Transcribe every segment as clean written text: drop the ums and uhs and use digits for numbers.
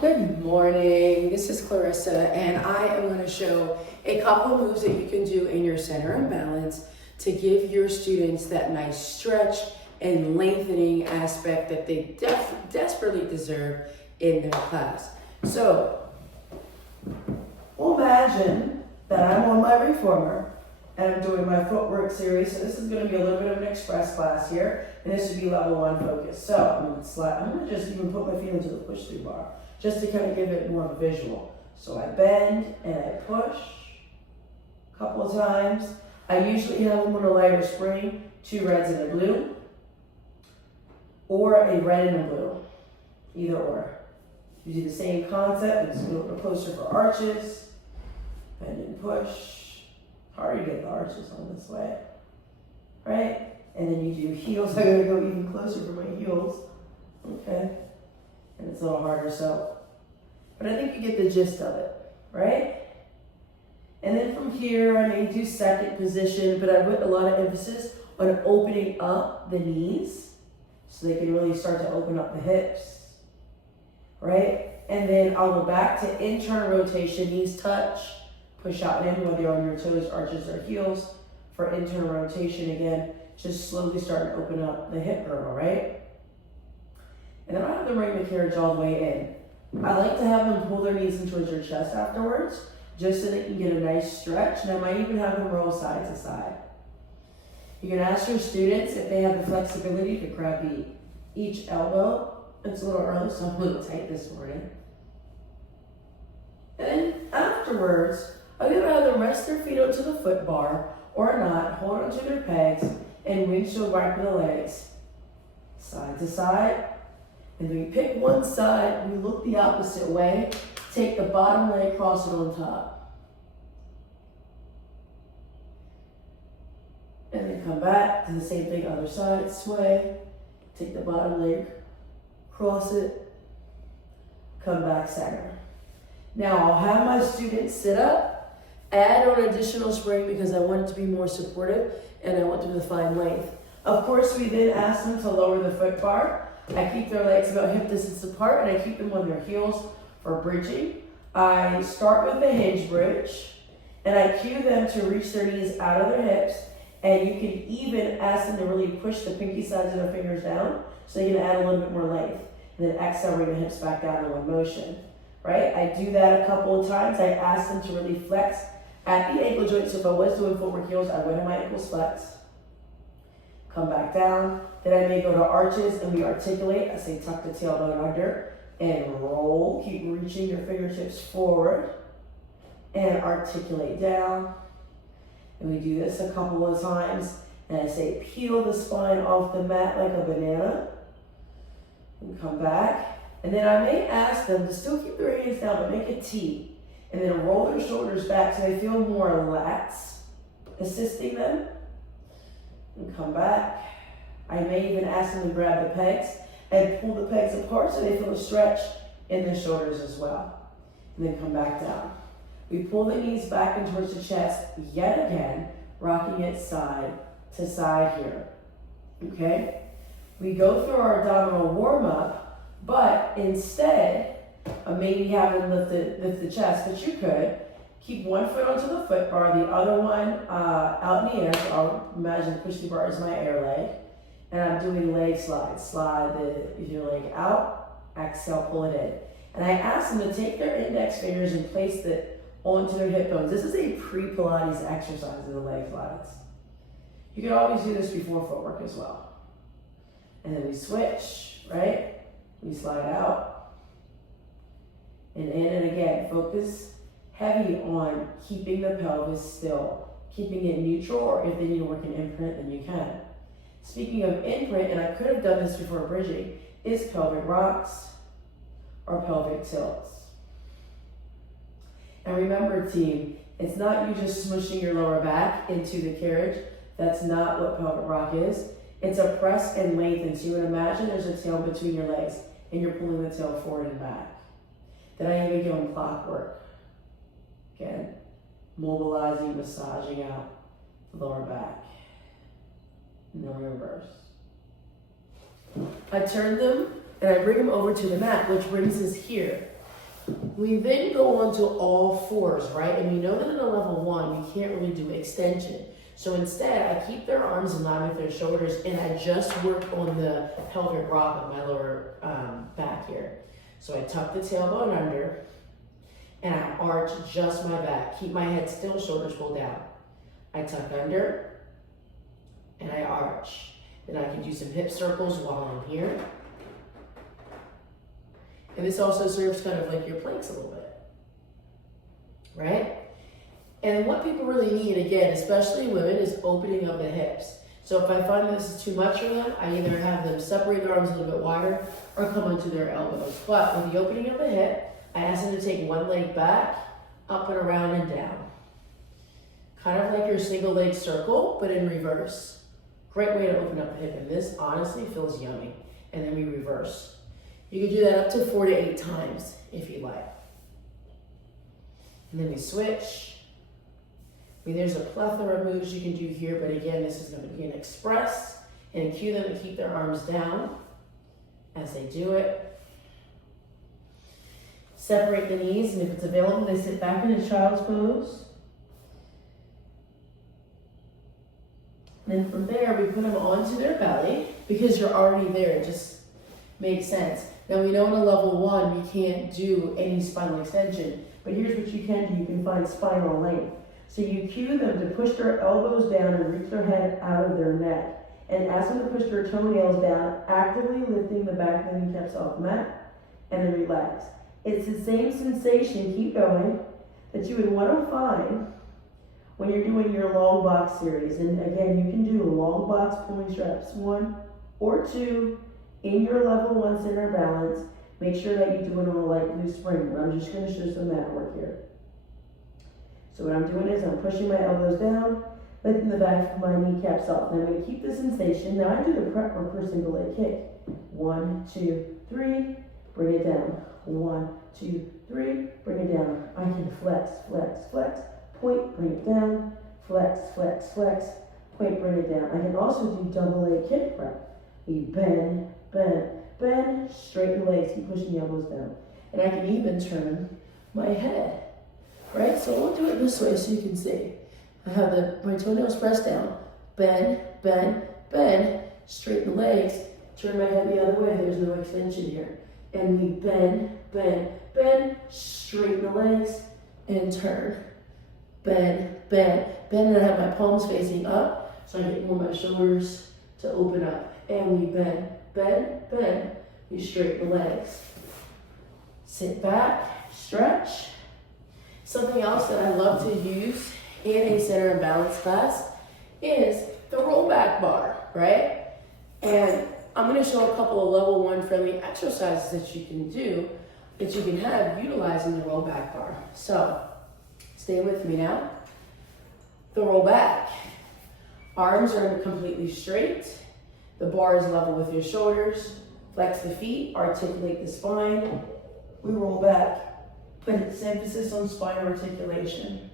Good morning, this is Clarissa, and I am going to show a couple of moves that you can do in your center and balance to give your students that nice stretch and lengthening aspect that they desperately deserve in their class. So, imagine that I'm on my reformer and I'm doing my footwork series. So this is going to be a little bit of an express class here, and this would be level 1 focus. So I'm going to just even put my feet into the push through bar, just to kind of give it more of a visual. So I bend and I push a couple of times. I usually have them on a lighter spring, 2 reds and a blue, or a red and a blue, either or. You do the same concept, it's a little closer for arches, bend and push. Hard to get the arches on this way, right? And then you do heels. I gotta go even closer for my heels, okay? And it's a little harder, so, but I think you get the gist of it, right? And then from here, I may do second position, but I put a lot of emphasis on opening up the knees so they can really start to open up the hips, right? And then I'll go back to internal rotation, knees touch, push out and in, whether you're on your toes, arches, or heels. For internal rotation, again, just slowly start to open up the hip girdle, right? And then I have them bring the carriage all the way in. I like to have them pull their knees in towards their chest afterwards, just so they can get a nice stretch. And I might even have them roll side to side. You can ask your students if they have the flexibility to grab each elbow. It's a little early, so I'm a little tight this morning. And then afterwards, I'm gonna have them rest their feet onto the foot bar or not, hold onto their pegs, and windshield wiper the legs side to side. And then we pick one side, we look the opposite way, take the bottom leg, cross it on top. And then come back, do the same thing, other side, sway, take the bottom leg, cross it, come back center. Now I'll have my students sit up, add on additional spring because I want it to be more supportive and I want them to find length. Of course, we then ask them to lower the foot bar. I keep their legs about hip distance apart and I keep them on their heels for bridging. I start with the hinge bridge and I cue them to reach their knees out of their hips, and you can even ask them to really push the pinky sides of their fingers down so they can add a little bit more length. And then exhale, bring the hips back down in one motion, right? I do that a couple of times. I ask them to really flex at the ankle joint. So if I was doing footwork heels, I would have my ankles flexed. Come back down. Then I may go to arches and we articulate. I say tuck the tailbone under and roll. Keep reaching your fingertips forward and articulate down. And we do this a couple of times. And I say peel the spine off the mat like a banana. And come back. And then I may ask them to still keep their hands down, but make a T. And then roll their shoulders back so they feel more lats assisting them. And come back. I may even ask them to grab the pegs and pull the pegs apart so they feel a stretch in the shoulders as well. And then come back down. We pull the knees back and towards the chest yet again, rocking it side to side here. Okay? We go through our abdominal warm-up, but instead of maybe having lift the chest, but you could keep one foot onto the foot bar, the other one out in the air. So I'll imagine the push-through bar is my air leg. And I'm doing leg slides. Slide your leg out, exhale, pull it in. And I ask them to take their index fingers and place it onto their hip bones. This is a pre-Pilates exercise of the leg slides. You can always do this before footwork as well. And then we switch, right? We slide out and in, and again, focus heavy on keeping the pelvis still, keeping it neutral, or if they need to work an imprint, then you can. Speaking of imprint, and I could have done this before bridging, is pelvic rocks or pelvic tilts. And remember, team, it's not you just smushing your lower back into the carriage. That's not what pelvic rock is. It's a press and lengthen. So you would imagine there's a tail between your legs and you're pulling the tail forward and back. Then I even give them clockwork. Again, mobilizing, massaging out the lower back. And then reverse. I turn them and I bring them over to the mat, which brings us here. We then go on to all fours, right? And we know that in a level 1, we can't really do extension. So instead, I keep their arms in line with their shoulders, and I just work on the pelvic rock of my lower back here. So I tuck the tailbone under, and I arch just my back. Keep my head still, shoulders pull down. I tuck under, and I arch. Then I can do some hip circles while I'm here. And this also serves kind of like your planks a little bit, right? And what people really need, again, especially women, is opening up the hips. So if I find this is too much for them, I either have them separate their arms a little bit wider or come onto their elbows. But with the opening of the hip, I ask them to take one leg back, up and around and down. Kind of like your single leg circle, but in reverse. Great way to open up the hip, and this honestly feels yummy. And then we reverse. You can do that up to 4 to 8 times if you like. And then we switch. I mean, there's a plethora of moves you can do here, but again, this is going to be an express, and cue them to keep their arms down as they do it. Separate the knees, and if it's available, they sit back in a child's pose. Then from there, we put them onto their belly because you're already there. It just makes sense. Now we know in a level 1, we can't do any spinal extension, but here's what you can do. You can find spinal length. So you cue them to push their elbows down and reach their head out of their neck. And ask them to push their toenails down, actively lifting the back of the kneecaps off the mat, and then relax. It's the same sensation, keep going, that you would want to find when you're doing your long box series. And again, you can do long box pulling straps, 1 or 2, in your level 1 center balance. Make sure that you do it on a light blue spring, but I'm just going to show some mat work here. So what I'm doing is I'm pushing my elbows down, lifting the back of my kneecaps up. And I'm going to keep the sensation. Now I do the prep work for a single leg kick. 1, 2, 3, bring it down. 1, 2, 3, bring it down. I can flex, flex, flex, point, bring it down, flex, flex, flex, point, bring it down. I can also do double leg kick prep. We bend, bend, bend, straighten the legs, keep pushing the elbows down. And I can even turn my head, right? So I'll do it this way so you can see. I have my toenails pressed down, bend, bend, bend, straighten the legs, turn my head the other way, there's no extension here. And we bend, bend, bend, straighten the legs, and turn. Bend, bend, bend, and I have my palms facing up, so I get more of my shoulders to open up. And we bend, bend, bend, we straighten the legs. Sit back, stretch. Something else that I love to use in a center and balance class is the roll back bar, right? And I'm going to show a couple of level 1 friendly exercises that you can do, that you can have utilizing the roll back bar. So stay with me now. The roll back. Arms are completely straight. The bar is level with your shoulders. Flex the feet, articulate the spine. We roll back. Put its emphasis on spine articulation.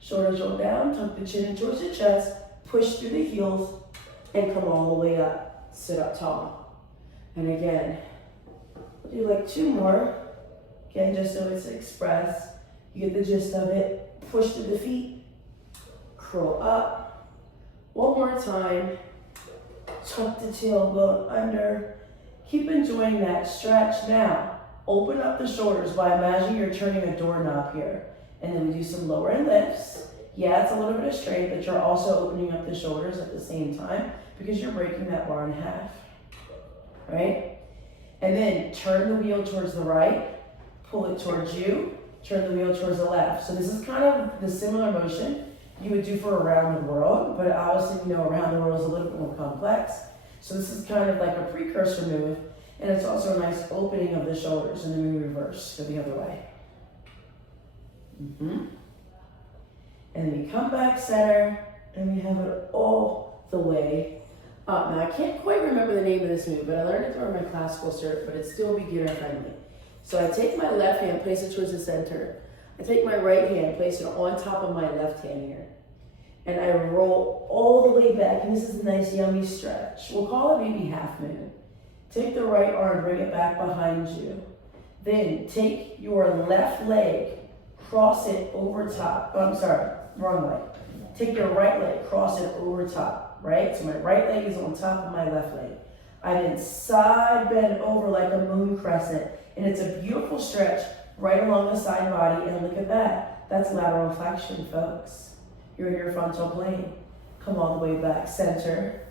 Shoulders roll down, tuck the chin in towards the chest, push through the heels, and come all the way up. Sit up tall. And again, do like 2 more. Again, just so it's express. You get the gist of it. Push through the feet, curl up. 1 more time. Tuck the tailbone under. Keep enjoying that stretch. Now, open up the shoulders by imagining you're turning a doorknob here. And then we do some lower lifts. Yeah, it's a little bit of strain, but you're also opening up the shoulders at the same time because you're breaking that bar in half, right? And then turn the wheel towards the right, pull it towards you, turn the wheel towards the left. So this is kind of the similar motion you would do for around the world, but obviously, you know, around the world is a little bit more complex. So this is kind of like a precursor move, and it's also a nice opening of the shoulders, and then we reverse to the other way. And then we come back center, and we have it all the way up. Now, I can't quite remember the name of this move, but I learned it through my classical cert, but it's still beginner friendly. So I take my left hand, place it towards the center. I take my right hand, place it on top of my left hand here. And I roll all the way back, and this is a nice yummy stretch. We'll call it maybe half moon. Take the right arm, bring it back behind you. Then take your left leg, cross it over top. Oh, I'm sorry, wrong leg. Take your right leg, cross it over top, right? So my right leg is on top of my left leg. I then side bend over like a moon crescent, and it's a beautiful stretch right along the side body, and look at that. That's lateral flexion, folks. You're in your frontal plane. Come all the way back, center.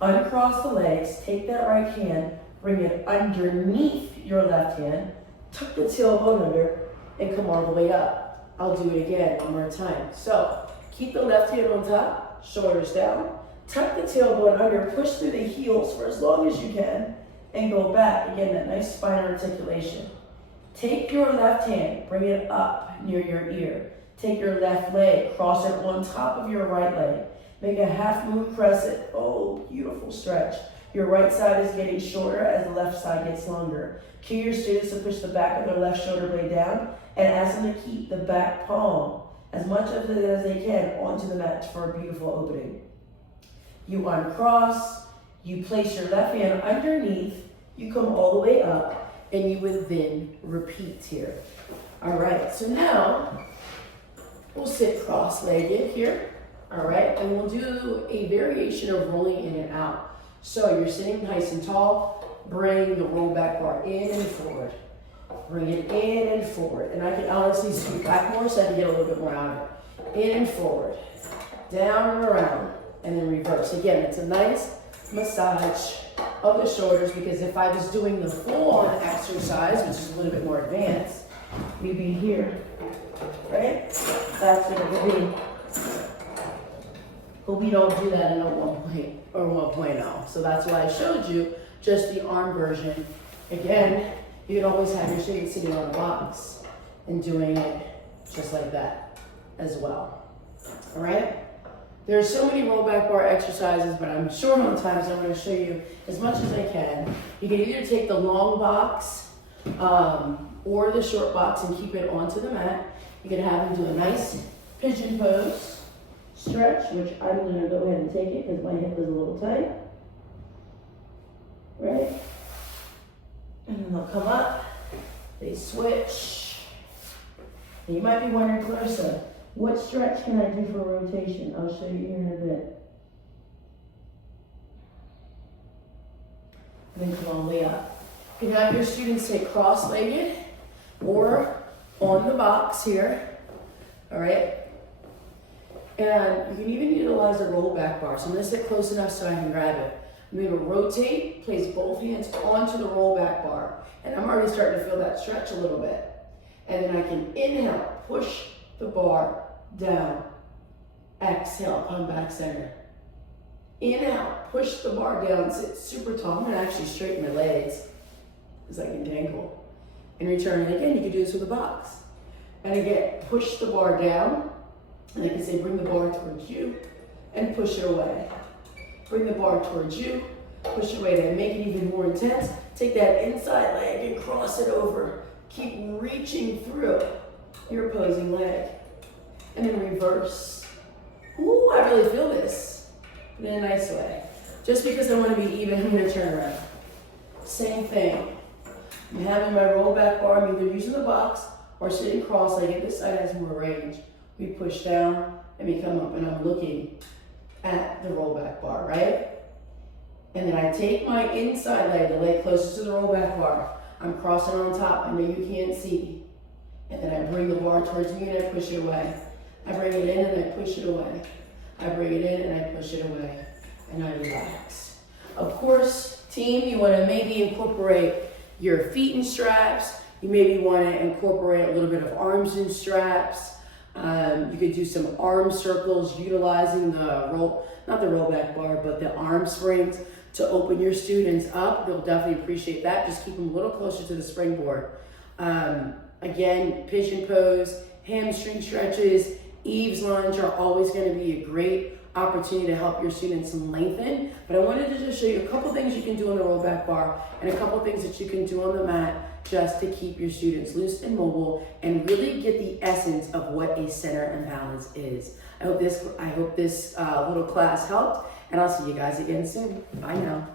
Uncross the legs, take that right hand, bring it underneath your left hand, tuck the tailbone under, and come all the way up. I'll do it again one more time. So, keep the left hand on top, shoulders down, tuck the tailbone under, push through the heels for as long as you can, and go back. Again, that nice spine articulation. Take your left hand, bring it up near your ear. Take your left leg, cross it on top of your right leg. Make a half moon crescent. Oh, beautiful stretch. Your right side is getting shorter as the left side gets longer. Cue your students to push the back of their left shoulder blade down and ask them to keep the back palm, as much of it as they can, onto the mat for a beautiful opening. You uncross, you place your left hand underneath, you come all the way up, and you would then repeat here. All right, so now we'll sit cross-legged here. All right, and we'll do a variation of rolling in and out. So you're sitting nice and tall, bring the roll back bar in and forward. Bring it in and forward. And I can honestly scoot back more so I can get a little bit more out of it. In and forward, down and around, and then reverse. Again, it's a nice massage of the shoulders, because if I was doing the full-on exercise, which is a little bit more advanced, we'd be here, right? That's what it would be. But we don't do that in a 1.0. So that's why I showed you just the arm version. Again, you can always have your students sitting on a box and doing it just like that as well. All right? There are so many roll back bar exercises, but I'm short on time, so I'm going to show you as much as I can. You can either take the long box or the short box and keep it onto the mat. You can have them do a nice pigeon pose stretch, which I'm going to go ahead and take it because my hip is a little tight. Right? And then they'll come up, they switch. And you might be wondering, Clarissa, what stretch can I do for rotation? I'll show you here in a bit. And then come all the way up. You can have your students sit cross-legged or on the box here. All right? And you can even utilize a roll back bar. So I'm going to sit close enough so I can grab it. I'm going to rotate, place both hands onto the roll back bar. And I'm already starting to feel that stretch a little bit. And then I can inhale, push the bar down. Exhale, come back center. Inhale, push the bar down, sit super tall. I'm going to actually straighten my legs because I can dangle. And return. And again, you can do this with a box. And again, push the bar down. And I can say, bring the bar towards you and push it away. Bring the bar towards you, push it away. Then make it even more intense. Take that inside leg and cross it over. Keep reaching through your opposing leg. And then reverse. Ooh, I really feel this in a nice way. Just because I want to be even, I'm going to turn around. Same thing. I'm having my roll back bar. I'm either using the box or sitting cross-legged. This side has more range. We push down and we come up, and I'm looking at the roll back bar, right? And then I take my inside leg, the leg closest to the roll back bar. I'm crossing on top. I know you can't see. And then I bring the bar towards me and I push it away. I bring it in and I push it away. I bring it in and I push it away. And I relax. Of course, team, you want to maybe incorporate your feet in straps. You maybe want to incorporate a little bit of arms in straps. You could do some arm circles utilizing the not the roll back bar, but the arm springs to open your students up. They'll definitely appreciate that. Just keep them a little closer to the springboard. Again, pigeon pose, hamstring stretches, eaves lunge are always going to be a great opportunity to help your students lengthen. But I wanted to just show you a couple things you can do on the roll back bar and a couple things that you can do on the mat just to keep your students loose and mobile and really get the essence of what a center and balance is. I hope this little class helped, and I'll see you guys again soon. Bye now.